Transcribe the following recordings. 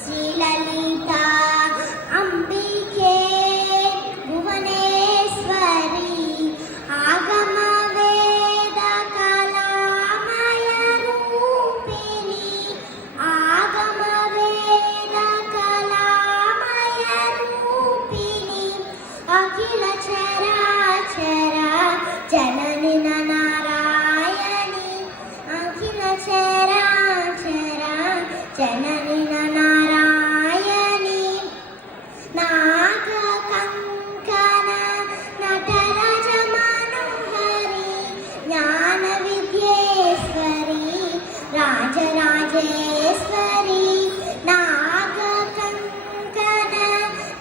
श्रीललिता अंबिके भुवनेश्वरी आगम वेद कलामय रूपिणी आगम वेद कलामय रूपिणी अखिल चराचर जननी नारायणी अखिल चराचर जननी नारायणी नागकङ्कण नटराज मनोहरी ज्ञान विद्येश्वरी राजराजेश्वरी नागकङ्कण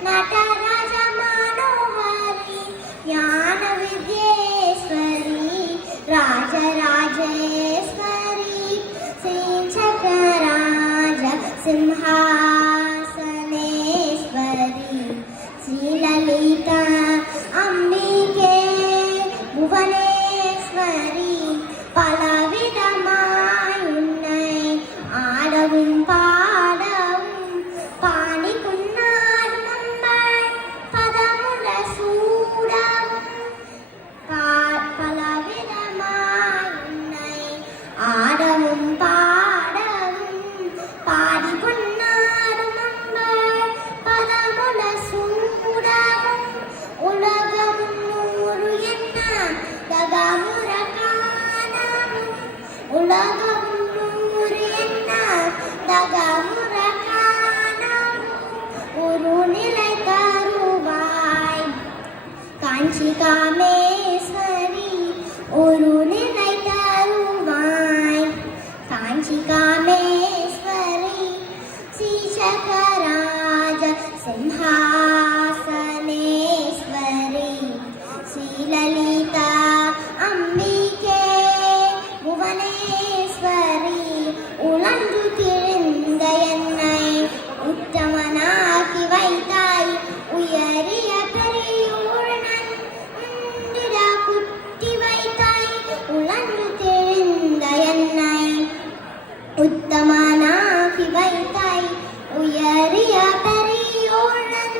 नटराज मनोहरी ज्ञान विद्येश्वरी राजराजेश्वरी श्रीचक्रराज सिंहासनेश्वरी श्रीललिता अंबिके भुवनेश्वरी பலவிதமாயுன்னை ஆடவும் பாடவும் பாடிக்குன்னாடும் அம்பாள் பதமுட சூடவும் பலவிதமாயுன்னை ஆடவும் பாடவும் பாடிக்குன்னாடும் அம்பாள் பதமுட சூடவும் உலகமும் நூறு என்ன தகமுற காணவும் உலகமும் நூறு என்ன தகமுற காணவும் ஒரு நிலை தருவாய் காஞ்சி காமேஸ்வரி ஒரு நிலை தருவாய் காஞ்சி காமேஸ்வரி ஸ்ரீசக்கராஜ சிம்ஹாசனேஸ்வரி श्रीललिता अंबिके भुवनेश्वरी उलंदु तिरिंद एन्नै उत्तमनाकि வைத்தாய் உயரிய பெரியோர்ணன் உண்டிட குட்டி வைத்தாய் உலंदु तिरिंद एन्नै उत्तमनाकि வைத்தாய் உயரிய பெரியோர்ணன்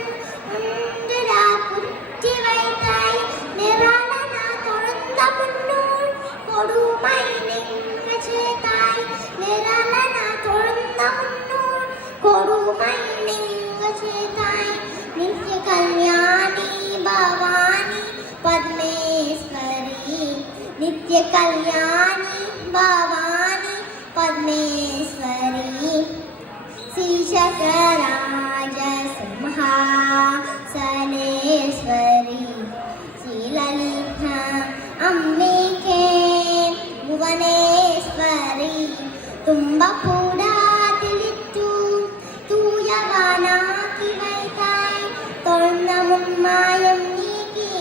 உண்டிட குட்டி வைத்தாய் நிராலன தொழுந்த முன்னோர் கொடுமை நீங்க சேத்தாய் நிராலன தொழுந்த முன்னோர் கொடுமை நீங்க சேத்தாய் நித்ய கல்யாணி பவானி பத்மேஸ்வரி நித்ய கல்யாணி பவானி பத்மேஸ்வரி श्रीचक्रराज सिंहासनेश्वरी श्रीललिता अंबिके भुवनेश्वरी തുമ്പപ്പൂട തിളിച്ചു തൂയവാനാക്കി வைத்தாய் தொழுந்த முன்மாயம் நீக்கி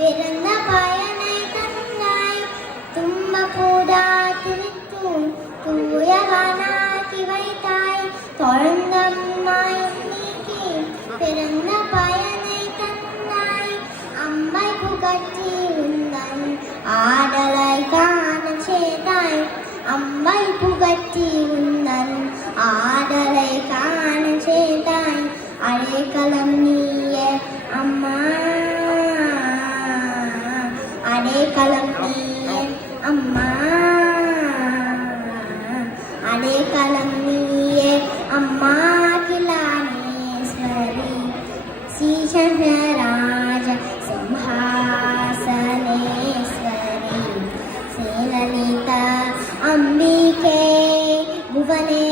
பிறந்த பயனை தந்தாய் தும்பப்பூட திளிച്ചു தூயவானாக்கி வைத்தாய் தொழுந்த முன்மாயம் நீக்கி பிறந்த பயனை தந்தாய் அம்மை புகற்றி உந்தன் ஆடலை காண சேதாய் அம்மை புகற்றி உந்தன் ஆடலை காண சேதாய் அடைக்கலம் நீயே அம்மா அடைக்கலம் நீயே அம்மா அடைக்கலம் நீயே அம்மா கிலானேஸ்வரி श्रीचक्रराज सिंहासनेश्वरी श्रीललिता अंबिके भुवने